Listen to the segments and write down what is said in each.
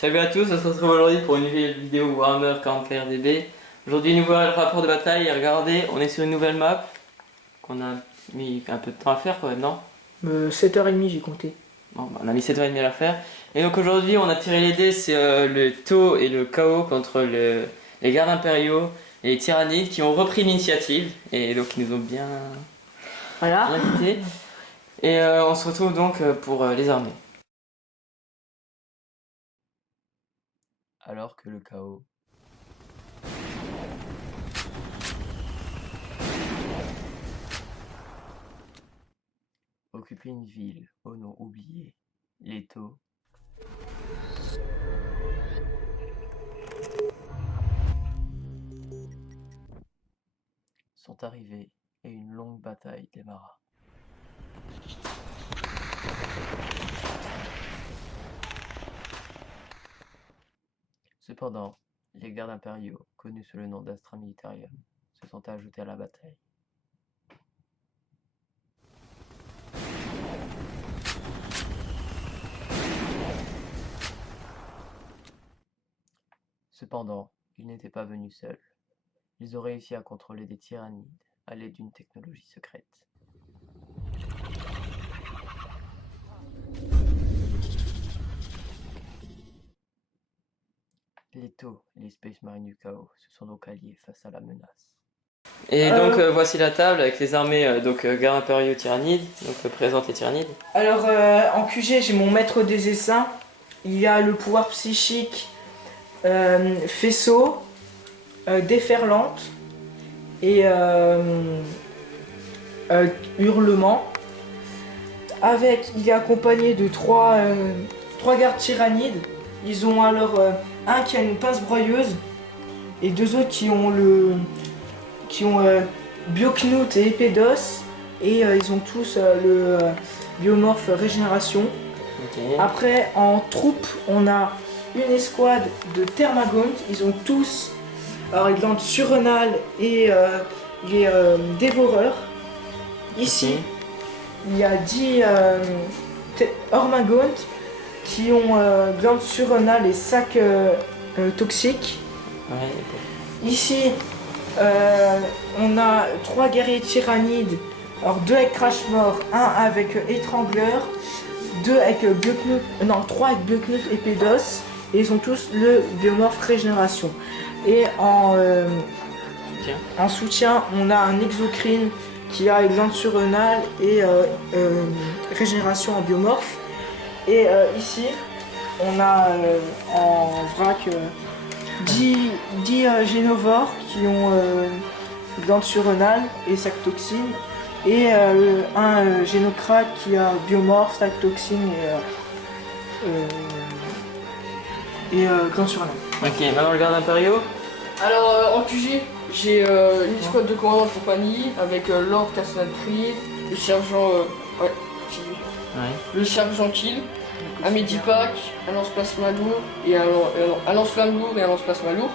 Salut à tous, on se retrouve aujourd'hui pour une nouvelle vidéo Warhammer 40k RDB. Aujourd'hui, nouveau rapport de bataille, et regardez, on est sur une nouvelle map qu'on a mis un peu de temps à faire quand même, non 7h30 j'ai compté. Bon, bah, on a mis 7h30 à la faire. Et donc aujourd'hui, on a tiré les dés, c'est le taux et le chaos contre les gardes impériaux et les tyrannides qui ont repris l'initiative et donc ils nous ont bien invités. Et on se retrouve donc pour les armées. Alors que le chaos occupait une ville au nom oublié, Leto, sont arrivés et une longue bataille démarra. Cependant, les gardes impériaux, connus sous le nom d'Astra Militarium, se sont ajoutés à la bataille. Cependant, ils n'étaient pas venus seuls. Ils ont réussi à contrôler des tyrannides à l'aide d'une technologie secrète. Leto et les Space Marines du Chaos se sont donc alliés face à la menace. Et donc voici la table avec les armées gardes impériaux tyrannides, donc présente les tyrannides. Alors en QG j'ai mon maître des essaims. Il y a le pouvoir psychique, faisceau, déferlante et hurlement. Avec, il est accompagné de trois gardes tyrannides. Ils ont alors un qui a une pince broyeuse et deux autres qui ont Bioknout et épée d'os, et ils ont tous le biomorphe régénération. Okay. Après en troupe on a une escouade de Thermagant. Ils ont tous alors ils ont surrenal et les dévoreurs. Ici il y a 10 Hormagont qui ont glande surrenal et sac toxique. Ouais. Ici on a 3 guerriers tyrannides, alors 2 avec Crash Mort, 1 avec Étrangleur, 2 avec Bioknout, non 3 avec Bioknout épée d'os, et ils ont tous le biomorphe régénération. Et en soutien on a un Exocrine qui a glande surrenale et régénération en biomorphe. Et ici on a en vrac 10 génovores qui ont glande surrenale et sac toxine, et un génocrate qui a biomorphe, sac toxine et glande surrenale. Ok, maintenant le garde impériaux. Alors en QG, j'ai une escouade de commandants de compagnie avec Lord Castellan Creed, le sergent le sergent Kill, un Medipack, un lance-plasma lourd et un lance-flamme lourd et un lance-plasma lourd.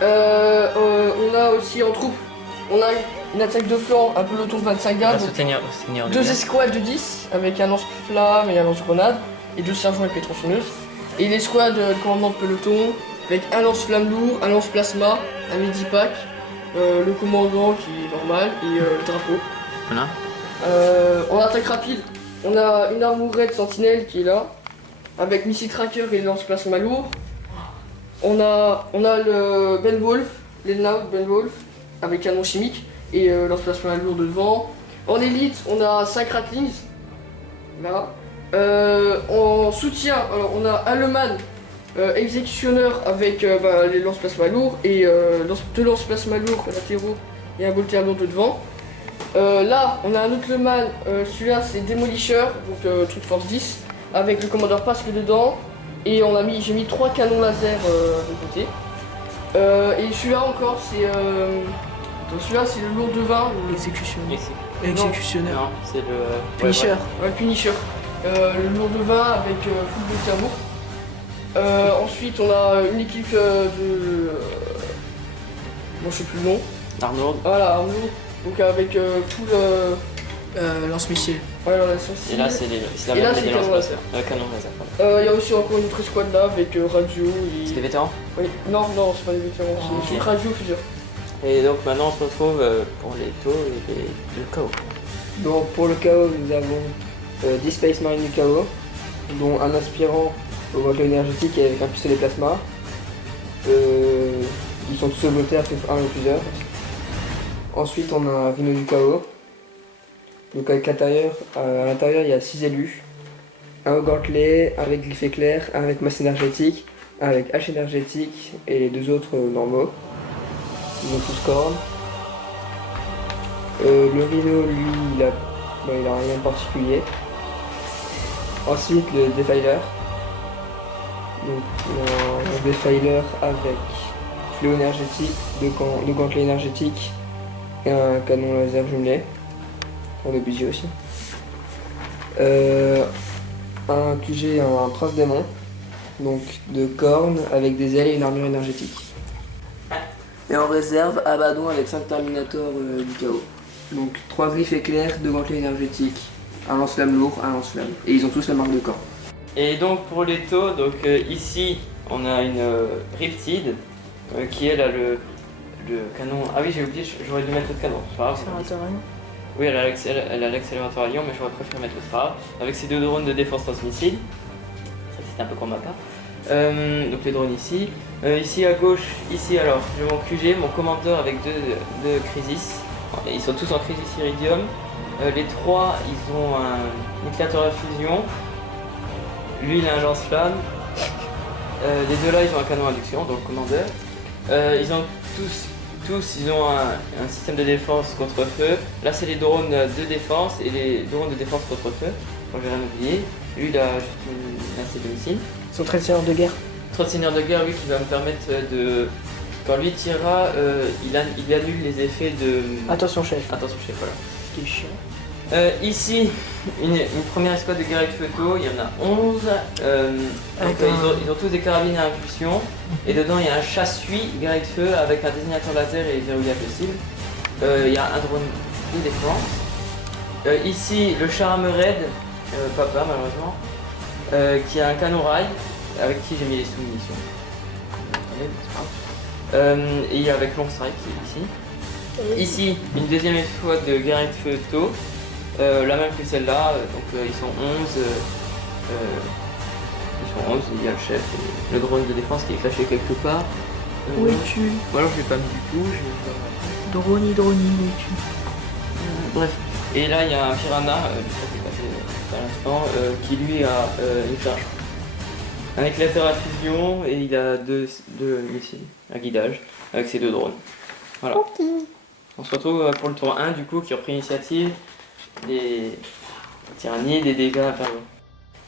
On a aussi en troupe, on a une attaque de flanc, un peloton de 25 gardes, deux escouades de 10 avec un lance-flamme et un lance-grenade et 2 sergents épée tronçonneuse. Et l'escouade de commandant de peloton avec un lance-flamme lourd, un lance-plasma, un Medipack, le commandant qui est normal et le drapeau. Voilà. En attaque rapide, on a une armurette sentinelle qui est là, avec missile tracker et lance-plasma lourd. On a le Benwolf, l'Enloud Benwolf, avec canon chimique et lance-plasma lourd devant. En élite, on a 5 Ratlings, là. En soutien, alors on a Aleman, exécutionneur avec les lance-plasma lourds et 2 lance-plasma lourds latéraux et un voltaire lourd de devant. Là, on a un autre Leman, celui-là c'est Demolisher, donc truc force 10, avec le commandeur Pasque dedans, et j'ai mis 3 canons laser de côté. Et celui-là encore, celui-là c'est le lourd de 20. Exécutionneur. Non, c'est le Punisher. Ouais, Punisher. Le lourd de 20 avec full voltaire lourd. Ensuite, on a une équipe de. Bon, je sais plus le nom. Arme lourde. Voilà, arme lourde. Donc avec full. Lance-missile. Ouais, alors, la Et sensible. là, c'est Et là, la c'est même le canon lance-laser. Canon laser, pardon. Il y a aussi encore une autre escouade là avec radio C'est des et. vétérans. Oui. Non, non, c'est pas des vétérans, c'est Ok. radio fusion. Et donc maintenant, on se retrouve pour les taux et le chaos. Donc pour le chaos, nous avons 10 Space Marines du chaos, dont un aspirant au manteau énergétique et avec un pistolet plasma. Ils sont tous volontaires, sauf un ou plusieurs. Ensuite, on a un Rhino du chaos. Donc avec l'intérieur, à l'intérieur, il y a 6 élus. Un au gantelet, un avec glyphe éclair, un avec masse énergétique, un avec hache énergétique et les 2 autres normaux. Ils ont tous cornes. Le Rhino, lui, il a rien de particulier. Ensuite, le Defiler. Donc, un Defiler avec fléau énergétique, deux gantelets énergétiques et un canon laser jumelé. Un obusier aussi. Un QG, un prince démon. Donc, de cornes avec des ailes et une armure énergétique. Et en réserve, Abaddon avec 5 Terminators du chaos. Donc 3 griffes éclairs, 2 gantelets énergétiques, un lance-flamme lourd, un lance-flamme. Et ils ont tous la marque de corps. Et donc pour les taux, donc ici on a une Riptide qui elle a le canon. Ah oui, j'ai oublié, j'aurais dû mettre le canon. C'est pas grave. Accélérateur à ion. Oui, elle a l'accélérateur à ion, mais j'aurais préféré mettre le phare. Avec ses 2 drones de défense transmissile. Ça c'était un peu comme ma part. Donc les drones ici. Ici à gauche, ici alors, j'ai mon QG, mon commandeur avec deux Crisis. Ils sont tous en Crisis Iridium. Les 3, ils ont un éclateur à fusion. Lui, il a un lance-flamme. Les 2 là, ils ont un canon à induction, donc commandeur. Ils ont ils ont un système de défense contre feu. Là, c'est les drones de défense et les drones de défense contre feu. Donc, j'ai rien oublié. Lui, il a juste une lacet de missiles. Ils sont très seigneurs de guerre. Trop de seigneur de guerre, lui, qui va me permettre de. Quand lui tirera, il annule les effets de. Attention chef. Attention, chef, voilà. Ce qui est chiant. Ici, une première escouade de guerriers de Feuto, il y en a 11. Donc, ils ont tous des carabines à impulsion. Et dedans, il y a un chasse-fuit guerrier de feu avec un désignateur laser et verrouillage de cible. Il y a un drone de défense. Ici, le Charmered, papa malheureusement, qui a un canon rail avec qui j'ai mis les sous-munitions. Et avec Long Strike qui est ici. Ici, une deuxième escouade de guerriers de Feuto. La même que celle-là, donc ils sont 11. Il y a le chef et le drone de défense qui est caché quelque part. Où es-tu? Ou alors je l'ai pas mis du tout. Je l'ai pas- Droni, où es-tu? Bref. Et là il y a un Piranha, je l'ai passé à l'instant, qui lui a une charge. Un éclateur à fusion et il a deux missiles à guidage avec ses 2 drones. Voilà. On se retrouve pour le tour 1 du coup qui a repris l'initiative. Des tyrannies, des dégâts, pardon.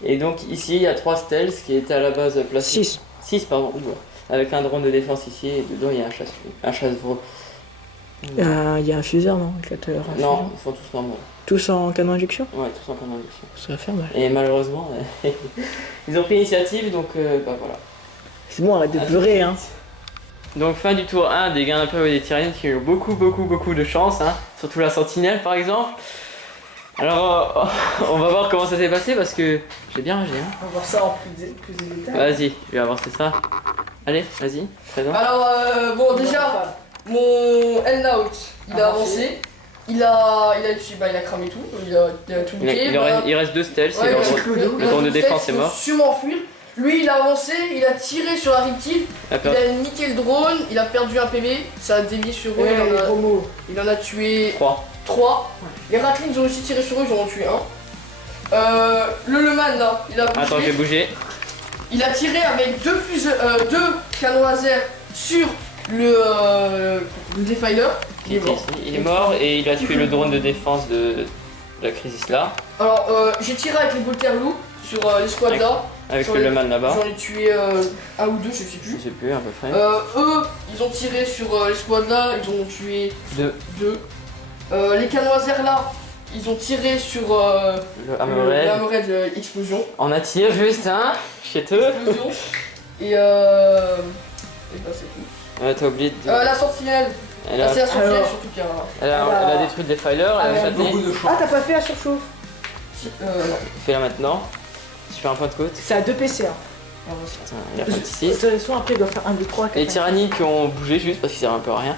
Et donc ici il y a 3 stealths qui étaient à la base placés. 6 pardon, avec un drone de défense ici et dedans il y a un chasse-veau. Il y a un fuseur, non? Éclateur à Non, fusion. ils sont tous normaux. Tous en canon induction? Ouais, tous en canon d'induction. Ça va faire mal. Et malheureusement, ils ont pris l'initiative donc bah voilà. C'est bon, arrête de pleurer, hein. Donc fin du tour 1 des gains d'impériaux et des tyrannies qui ont eu beaucoup de chance, hein. Surtout la sentinelle par exemple. Alors on va voir comment ça s'est passé parce que j'ai bien ragé. Hein. On va voir ça en plus de détails. Vas-y, je vais avancer ça. Allez, vas-y, présent. Alors, bon, déjà, mon Elnaut, il a avancé. Il a cramé tout. Il a tout niqué. Il reste 2 stealths, Ouais, le drone de défense est mort. Sûrement fuir. Lui, il a avancé, il a tiré sur la Riptide, il a niqué le drone, il a perdu un PV, ça a dévié sur eux, il en a tué 3. Les Ratlins ils ont aussi tiré sur eux, ils en ont tué 1. Le Leman là, il a bougé. Attends, je vais bouger. Il a tiré avec 2 canons laser sur le Defiler. Il est mort. Il est mort et il a tué le drone de défense de la Crisis là. Alors j'ai tiré avec les Bolterloo sur l'escouade là. Avec le Leman là-bas. J'en ai tué 1 ou 2, je sais plus. Je sais plus à peu près. Eux, ils ont tiré sur l'escouade là, ils ont tué 2. Les canons laser là, ils ont tiré sur le Hammerhead explosion. On a tiré juste un chez eux. Explosion. Et bah c'est tout. Ouais, t'as oublié de... La sentinelle. C'est la sentinelle surtout qui a... Elle a détruit le Defiler, elle a châté. Ah, t'as pas fait la surchauffe? Fais-la maintenant. Tu fais un point de côte. C'est à 2 PC. Hein. Putain, il a fait un petit 6. De toute façon, après, il doit faire 1, 2, 3, 4. Les tyrannides qui ont bougé juste parce qu'ils servent un peu à rien.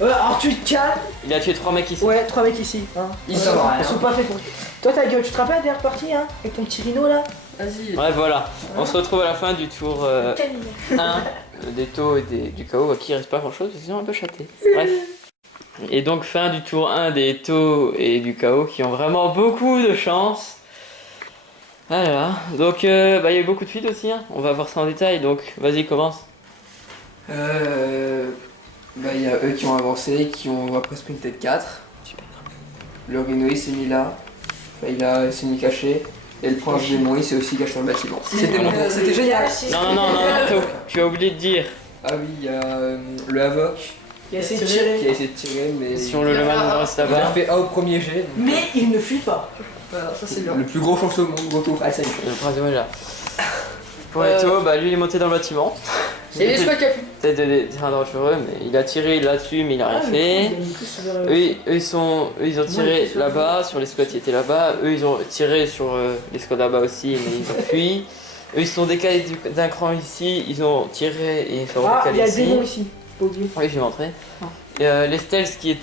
Alors tu te calmes. Il a tué 3 mecs ici. Ouais, 3 mecs ici. Hein. Ils sont rien. Ils sont pas faits pour. Toi, ta gueule, tu te rappelles la dernière partie, hein, avec ton petit rhino là? Vas-y. Ouais, voilà. On se retrouve à la fin du tour 1 des taux et du chaos. Qui reste pas grand chose parce qu'ils sont un peu châtés. Bref. Et donc, fin du tour 1 des taux et du chaos qui ont vraiment beaucoup de chance. Voilà. Donc, il y a eu beaucoup de fuites aussi. Hein. On va voir ça en détail. Donc, vas-y, commence. Il y a eux qui ont avancé, qui ont après sprinté de 4. Super. Le Rhino il s'est mis là. Il s'est mis caché. Et le prince démon il s'est aussi caché dans le bâtiment. C'était mon tour, c'était génial. Non, tu as oublié de dire. Ah oui, il y a le Havoc Il a essayé de qui tirer. a essayé de tirer, mais Si on le man reste il a là-bas. fait A au premier jet. donc Mais il ne fuit pas. Voilà, ça c'est bien. le plus gros chanceux au monde, gros tour. Ah, ça y est. Le prince démon est là. Pour les taux, lui il est monté dans le bâtiment. Et les squats qui a pu. Peut-être des terrains dangereux, mais il a tiré là-dessus, mais il a rien fait. Eux, ils ont tiré là-bas, sur les squats qui étaient là-bas. Eux, ils ont tiré sur les squats là-bas aussi, mais ils ont fui. Eux, ils se sont décalés d'un cran ici, ils ont tiré et ils sont Ah, il y décalés a le ici. démon ici. Faut oublier. Oui, j'ai montré. Et, les stealths qui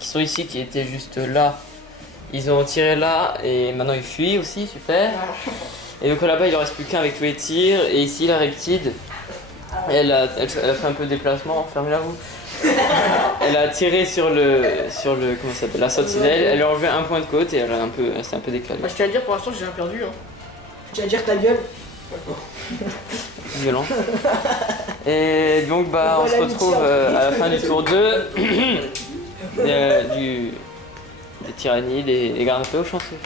sont ici, qui étaient juste là, ils ont tiré là et maintenant ils fuient aussi, super. Et donc là-bas, il en reste plus qu'un avec tous les tirs. Et ici, la Reptide, elle a fait un peu de déplacement, fermez-la vous. Elle a tiré sur le comment ça s'appelle, la sentinelle, elle a enlevé un point de côte et elle s'est un peu décalée. Moi je tiens à dire pour l'instant j'ai rien perdu. Hein. Tu vas dire ta gueule. Violent. Et donc on se retrouve à la fin du tour 2 des tyrannides et des gardes impériaux chanceux.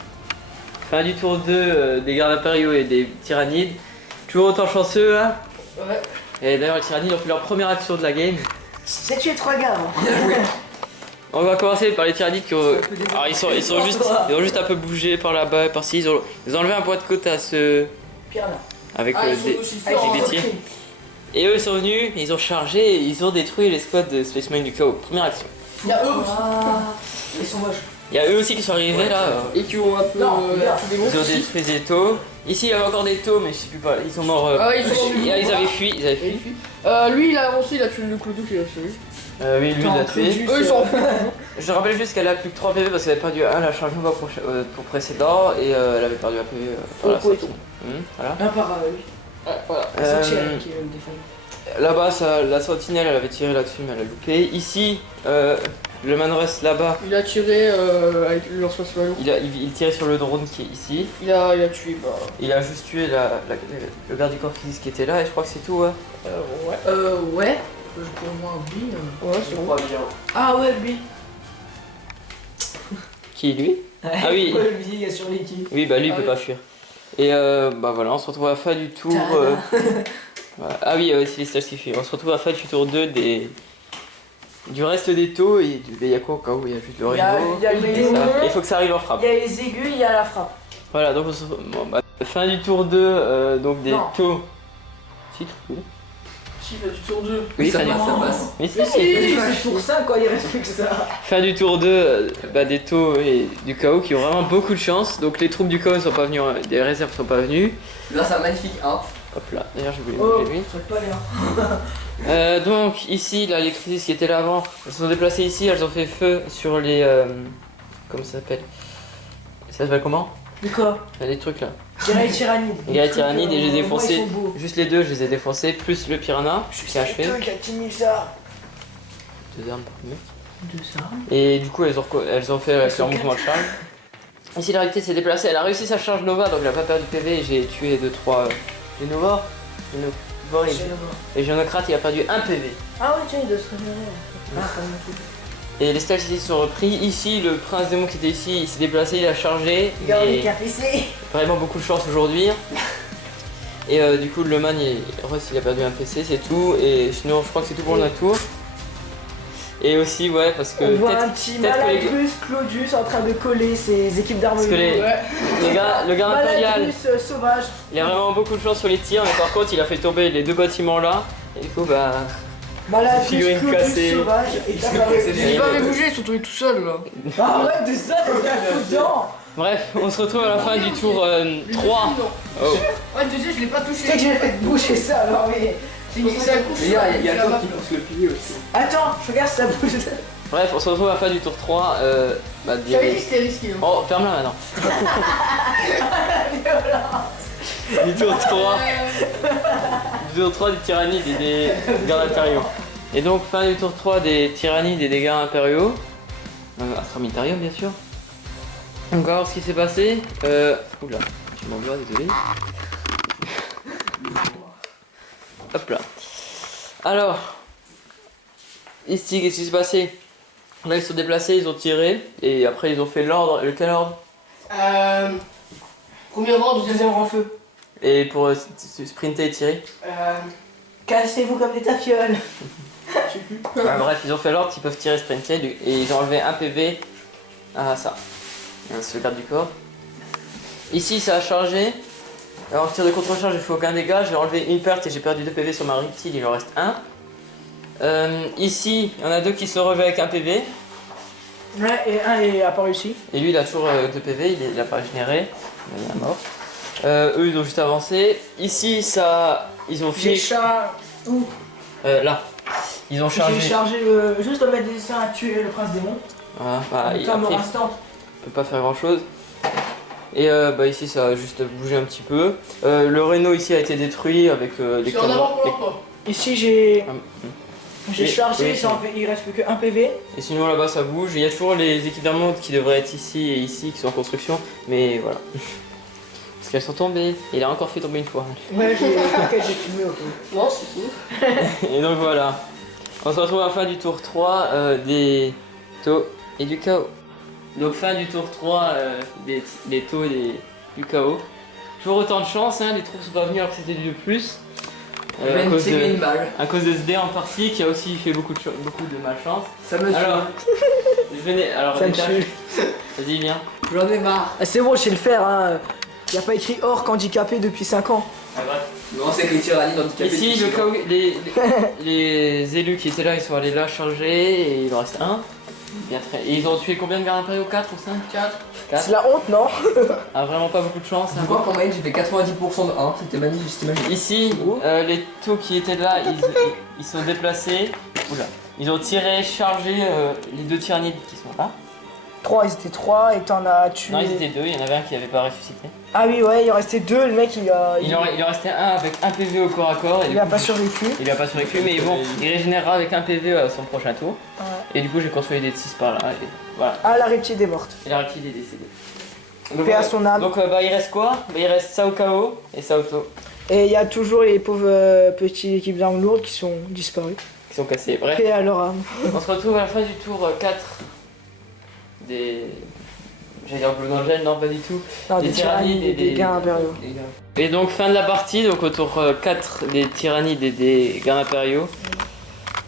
Fin du tour 2 des gardes impériaux et des tyrannides. Toujours autant chanceux hein. Ouais. Et d'ailleurs les tyrannides ont fait leur première action de la game. C'est tué 3 gars. Hein. On va commencer par les tyrannides qui ont... Alors ils ont juste un peu bougé par là-bas et par-ci. Ils ont enlevé un point de côte à ce... Pierre là. Avec, Ah, ils sont aussi forts, avec des tirs. Et eux ils sont venus, ils ont chargé et ils ont détruit les squads de Space Marine du chaos. Première action. Il y a eux aussi. Ils sont moches. Il y a eux aussi qui sont arrivés là. Et qui ont un peu. Non, regarde. tous des gros Ils ont soucis. détruit des taux. Ici il y avait encore des taux mais je sais plus pas. Ils sont morts. Ah, ils sont morts. Ils avaient fui. Ils avaient Et fui. puis, lui il a avancé, il a tué le clodo qui a tué. Oui, lui il a tué. Eux ils sont en fou. Je rappelle juste qu'elle a plus que 3 PV parce qu'elle avait perdu un la charge nova pour précédent et elle avait perdu un PV par la Pour le sortie. Voilà. Un par lui. Ouais, voilà. C'est Euh, qui le défend. Là-bas, la sentinelle, elle avait tiré là-dessus, mais elle a loupé. Ici, le manrest là-bas, Il a tiré avec le lance-passe ballon. il tirait sur le drone qui est ici. Il a tué, bah. Il a juste tué le garde du corps qui était là, et je crois que c'est tout, ouais. Ouais. Ouais. Pour moi, lui. Ouais, c'est bon. Ah ouais, lui. Qui, lui? Ah oui. Ouais, lui, il est sur l'équipe. Oui, lui, il Ah peut oui. pas fuir. Et voilà, on se retrouve à la fin du tour. Voilà. Ah oui, c'est les stages qui fuient. On se retrouve à la fin du tour 2 du reste des taux, et il y a quoi au cas où? Il y a juste le Il y a- rideau. il y a le et démon. ça. Et il faut que ça arrive en frappe. Il y a les aigus, il y a la frappe. Voilà, donc fin du tour 2, donc des Non. taux. Si, tu peux. Si, il fait du tour 2. Oui, ça fin du passe, ça passe. Mais si, Mais si. si, c'est pour ça quoi, il reste plus que ça. Fin du tour 2, des taux et du chaos qui ont vraiment beaucoup de chance. Donc les troupes du chaos ne sont pas venues, des réserves sont pas venues. Là, c'est un magnifique 1. Hop là, d'ailleurs je voulais Oh, bouger lui. ça va pas l'air. Donc ici, là, les crises qui étaient là avant, elles se sont déplacées ici, elles ont fait feu sur les... comment ça s'appelle? Ça s'appelle comment? De quoi? Les trucs là. Guerrier tyrannide. Les guerriers tyrannides, et je les ai Moi, défoncés. ils sont beaux. Juste les deux, je les ai défoncés, plus le piranha qui a achevé. Qui a timé ça. 2 armes par mec. Deux armes. Et du coup, elles ont fait leur sont mouvement de charge. Ici, la réalité s'est déplacée. Elle a réussi sa charge Nova, donc elle a pas perdu de PV. Et j'ai tué 2-3 des Nova. Et Génocrate, il a perdu 1 PV. Ah ouais, tiens, il doit se réveiller. Ah, quand même. Et les stealths ici sont repris. Ici, le prince démon qui était ici, il s'est déplacé, il a chargé. Regarde les Mais KPC. vraiment beaucoup de chance aujourd'hui. Et du coup, le man, Russ, il a perdu un PC, c'est tout. Et sinon, je crois que c'est tout pour notre tour. Et aussi, ouais, parce que On voit peut-être un petit peut-être que les- Malagrus Claudius en train de coller ses équipes parce que d'armement. Ouais. le gars impérial, Malagrus sauvage. il a vraiment beaucoup de chance sur les tirs, mais par contre, il a fait tomber les 2 bâtiments là. Et du coup, Malagrus Figurine Claudius cassée. sauvage. Et Ils ont pas fait bouger, ils sont tombés tout seuls là. Arrête de ça, t'as bien dedans. Bref, on se retrouve à la fin du tour 3. Oh. Ouais, le deuxième, je l'ai pas Tu sais touché. que j'ai fait bouger ça alors, mais. C'est un coup. Il y a toi qui pousse le pilier aussi. Attends, je regarde si ça bouge. Bref, on se retrouve à la fin du tour 3. Bah, J'avais dit que c'était risqué. Hein. Oh, ferme-la maintenant. Du tour 3. Du tour 3 des tyrannides et des gardes impériaux. Et donc, fin du tour 3 des tyrannides et des gardes impériaux. Astramitarium, bien sûr. Donc, on va voir ce qui s'est passé. Oula, je m'en dois, désolé. Hop là. Alors, ici, qu'est-ce qui s'est passé? Là, ils se sont déplacés, ils ont tiré, et après, ils ont fait l'ordre. Lequel ordre? Premier rang, deuxième rang feu. Et pour sprinter et tirer. Cassez-vous comme des tafioles. Bref, ils ont fait l'ordre qu'ils peuvent tirer, sprinter, et ils ont enlevé un PV à ça. C'est le garde du corps. Ici, ça a chargé. Alors, en tir de contre-charge, j'ai fait aucun dégât. J'ai enlevé une perte et j'ai perdu 2 PV sur ma reptile, il en reste 1. Ici, il y en a 2 qui se sont relevés avec un PV. Ouais, et un est apparu ici. Et lui, il a toujours 2 PV, il a pas régénéré. Il est mort. Eux, ils ont juste avancé. Ici, ça. Ils ont J'ai fini. Où Là. Ils ont chargé. J'ai chargé juste au mettre des dessins à tuer le prince démon. Voilà, bah, Comme après, instant. il peut pas faire grand chose. Et bah ici ça a juste bougé un petit peu. Le Renault ici a été détruit avec des C'est en avant pour pas. Ici j'ai Oui, chargé, oui, il reste plus que un PV. Et sinon là-bas ça bouge. Il y a toujours les équipements qui devraient être ici et ici qui sont en construction. Mais voilà. Parce qu'elles sont tombées. Il a encore fait tomber une fois. Ouais, j'ai filmé au coup. Non, c'est tout. Et donc voilà. On se retrouve à la fin du tour 3 des taux et du chaos. Donc fin du tour 3 des taux et du chaos. Toujours autant de chance, hein, les troupes sont pas venues alors que c'était du de plus. À cause de ce dé en partie qui a aussi fait beaucoup de malchance. Ça me Alors, venez, alors Ça me détache. tue. Vas-y, viens. J'en ai marre. Ah, c'est bon, je sais le faire. Hein. Y a pas écrit orc handicapé depuis 5 ans. Ah, bref. Non, c'est que les tyrannies handicapés. Ici, le chaos, les élus qui étaient là, ils sont allés là charger et il en reste un. Bien très. Et ils ont tué combien de gardes impériaux? 4 ou 5? 4. C'est la honte, non? Ah, vraiment pas beaucoup de chance. Je crois qu'en moyenne j'ai fait 90% de 1, c'était magnifique, c'était magique. Ici, les taux qui étaient là, ils sont déplacés. Oula. Ils ont tiré, chargé les 2 tyrannides qui sont là. 3, ils étaient 3 et t'en as tué. Non, ils étaient 2, il y en avait un qui n'avait pas ressuscité. Ah oui, ouais, il en restait 2, le mec il Il en restait un avec un PV au corps à corps. Et il du a coup, pas survécu. Il a pas survécu, mais bon, il régénérera avec un PV à son prochain tour. Ouais. Et du coup, j'ai construit des 6 par là. Et voilà. Ah, la reptile est morte. Et la reptile est décédée. Donc, Paix à son âme. Donc, bah, il reste quoi? Bah, il reste Sao Kao et Sao To Et il y a toujours les pauvres petites équipes d'armes lourdes qui sont disparues. qui sont cassés. Bref, Paix à leur âme. on se retrouve à la fin du tour 4 des. J'allais dire Blue Angel, non, pas du tout. Non, Des des tyrannies et des gains impériaux. Et donc fin de la partie, donc au tour 4 des tyrannides et des gardes impériaux.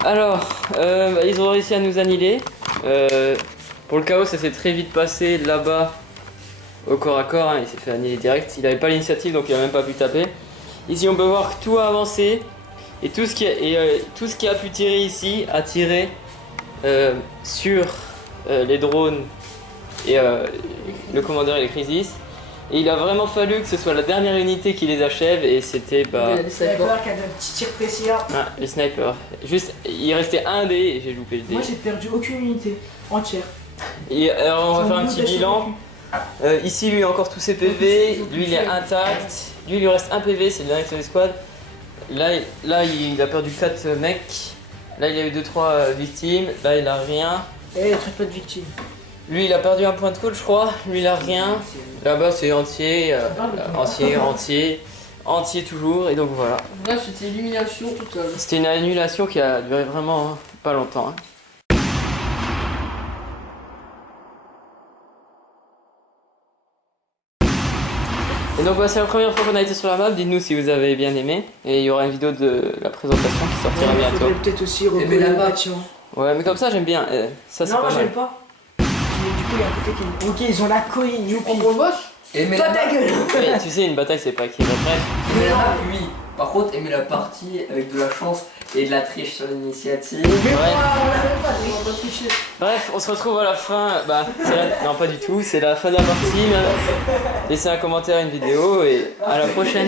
Alors, ils ont réussi à nous annihiler. Pour le chaos, ça s'est très vite passé là-bas au corps à corps, hein, il s'est fait annihiler direct. Il n'avait pas l'initiative donc il n'a même pas pu taper. Ici on peut voir que tout a avancé et tout ce qui a pu tirer ici a tiré sur les drones et le commandeur et les crisis. Et il a vraiment fallu que ce soit la dernière unité qui les achève et c'était bah, Les snipers. qui a un petit tir précis là. ah, les snipers. Juste, il restait un dé et j'ai loupé le dé. Moi j'ai perdu aucune unité entière. Et alors on va faire un petit J'ai bilan. Ici lui il a encore tous ses PV, lui il est intact, lui il lui reste un PV, c'est le dernier de l'escouade. Là il a perdu 4 mecs, là il y a eu 2-3 victimes, là il a rien. Et il traite pas de victimes. Lui il a perdu un point de cool je crois, lui il a rien. Là-bas c'est entier, entier toujours et donc voilà. Là, c'était élimination totale. C'était une annulation qui a duré vraiment hein, pas longtemps. Hein. Et donc bah, c'est la première fois qu'on a été sur la map, dites-nous si vous avez bien aimé. Et il y aura une vidéo de la présentation qui sortira Il bientôt. faudrait peut-être aussi mais recoller la le map. bâtiment. Ouais mais comme ça j'aime bien, ça c'est Non, pas moi mal. j'aime pas. Mais du coup, il y a un côté qui. Ok, ils ont la couille, youpi. On prend le boss. Aimer Toi la ta map, gueule. Mais tu sais une bataille c'est pas équilibré. Bref. aimer la map, oui. Par contre, aimer la partie avec de la chance, et de la triche sur l'initiative. Mais Bref. on l'a même pas dit, on va tricher. Bref, on se retrouve à la fin. Bah, non, pas du tout, c'est la fin de la partie. Laissez un commentaire, une vidéo et à la prochaine.